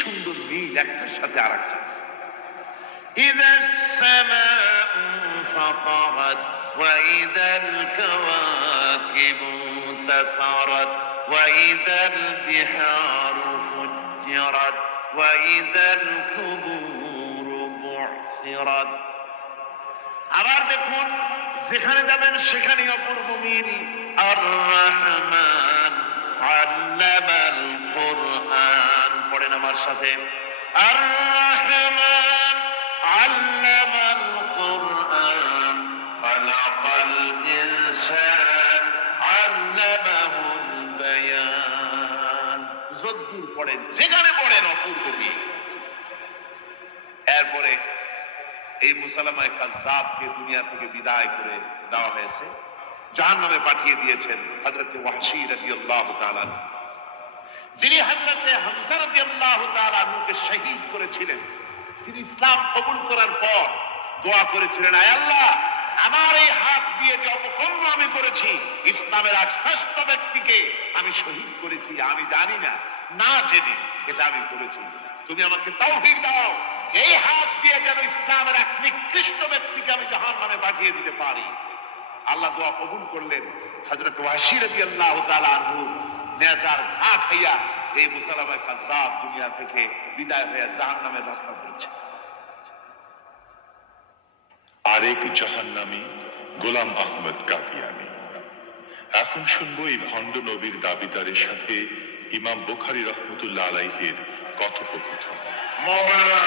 সুন্দর মিল একটার সাথে আর একটা। إذا السماء انفطرت وإذا الكواكب انتثرت وإذا البحار فجرت وإذا القبور بعثرت। আবার দেখুন, যেখানে যাবেন সেখানে অপূর্ব মিল। আর রহমান আল্লামাল কোরআন, পড়েন আমার সাথে, আর রহমান আল্লামাল কোরআন খালাকাল ইনসান আল্লামাহুল বায়ান। যদ্দূর পড়েন, যেখানে পড়েন অপূর্ব মিল। এরপরে এই মুসালামায়ে কাজ্জাবকে দুনিয়া থেকে বিদায় করে দেওয়া হয়েছে, জাহান্নামে পাঠিয়ে দিয়েছেন হযরত ওয়াহশী রাদিয়াল্লাহু তাআলা, যিনি হযরত হামজা রাদিয়াল্লাহু তাআলা কে শহীদ করেছিলেন। তিনি ইসলাম কবুল করার পর দোয়া করেছিলেন, আয় আল্লাহ, আমার এই হাত দিয়ে যে অপকর্ম আমি করেছি, ইসলামের এক শ্রেষ্ঠ ব্যক্তিকে আমি শহীদ করেছি, আমি জানি না, না জেনে এটা আমি করেছি, তুমি আমাকে তাওফীক দাও, এই হাত দিয়ে যেন ইসলামের এক নিকৃষ্ট ব্যক্তিকে আমি জাহান্নামে পাঠিয়ে দিতে পারি। আল্লাহ দোয়া কবুল করলেন। হযরত ওয়াহশী রাদিয়াল্লাহু তাআলা আনহু নেজার ঘা খাইয়া এই মুসালামায়ে কাজ্জাব দুনিয়া থেকে বিদায় হয়ে জাহান্নামের রাস্তা ধরেছে। আরেক জাহান্নামী গোলাম আহমদ কাদিয়ানী। এখন শুনবো এই ভণ্ড নবীর দাবিদারের সাথে ইমাম বুখারী রাহমাতুল্লাহ আলাইহির কথোপকথন। মাওলানা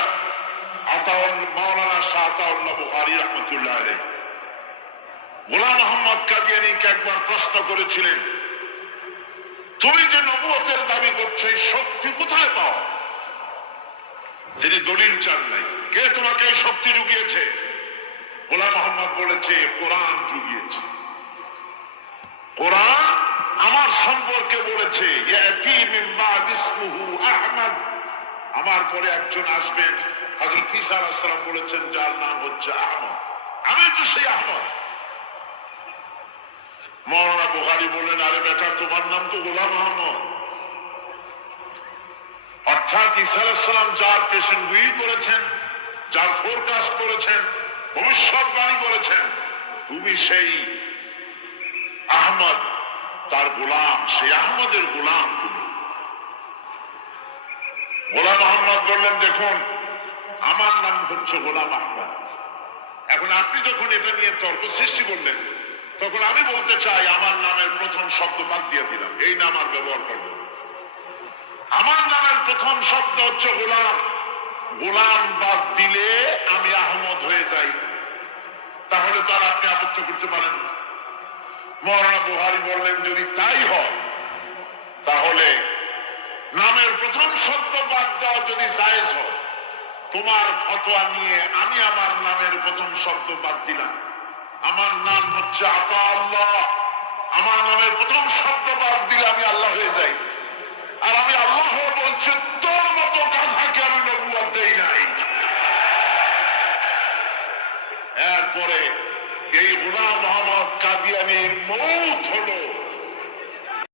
শাহ আতাউল্লাহ বুখারী রাহমাতুল্লাহ আলাইহি গোলাম আহমদ কাদিয়ানীকে একবার প্রশ্ন করেছিলেন, তুমি যে নবুয়তের দাবি করছো, এই শক্তি কোথায় পাও? তিনি দলিল চান নাই। কে তোমাকে এই শক্তি জুগিয়েছে? গোলাম আহমদ বলেছে, কোরআন জুগিয়েছে। কোরআন আমার সম্পর্কে বলেছে, ইয়াতি মিন বাদ ইসমুহু আহমদ, আমার পরে একজন আসবেন, হযরত ঈসা আলাইহিস সালাম বলেছেন, যার নাম হচ্ছে আহমদ, আমি তো সেই আহমদ। মাওলানা বুখারী বললেন, আরে বেটা, তোমার নাম তো গোলাম আহমদ। অর্থাৎ ঈসা আলাইহিস সালাম যার পেশেন্টগুই করেছেন, যার ফোরকাস্ট করেছেন, ভবিষ্যৎবাণী করেছেন, তুমি সেই আহমদ, তার গোলাম, সেই আহমদের গোলাম তুমি। গোলাম আহমদ বললেন, দেখুন, আমার নাম হচ্ছে গোলাম আহমদ। এখন আপনি যখন এটা নিয়ে তর্ক সৃষ্টি করলেন, তখন আমি বলতে চাই, আমার নামের প্রথম শব্দ বাদ দিয়ে দিলাম, এই নাম আর ব্যবহার করব না। আমার নামের প্রথম শব্দ হচ্ছে গোলাম। গোলাম বাদ দিলে আমি আহমদ হয়ে যাই, তাহলে তো আর আপনি আপত্তি করতে পারেন না। মাওলানা বুখারী বললেন, যদি তাই হয়, তাহলে নামের প্রথম শব্দ বাদ দেওয়া যদি জায়েজ হয়, তোমার ফতোয়া নিয়ে আমি আমার নামের প্রথম শব্দ বাদ দিলাম। আমার নাম হচ্ছে আতাউল্লাহ, আমার নামের প্রথম শব্দ বাদ দিলে আমি আল্লাহ হয়ে যাই। আর আমি আল্লাহ বলছি, তোর মতো গাধাকে আমি নবুয়ত দেই নাই। এরপরে এই গোলাম আহমদ কাদিয়ানীর মৌত হলো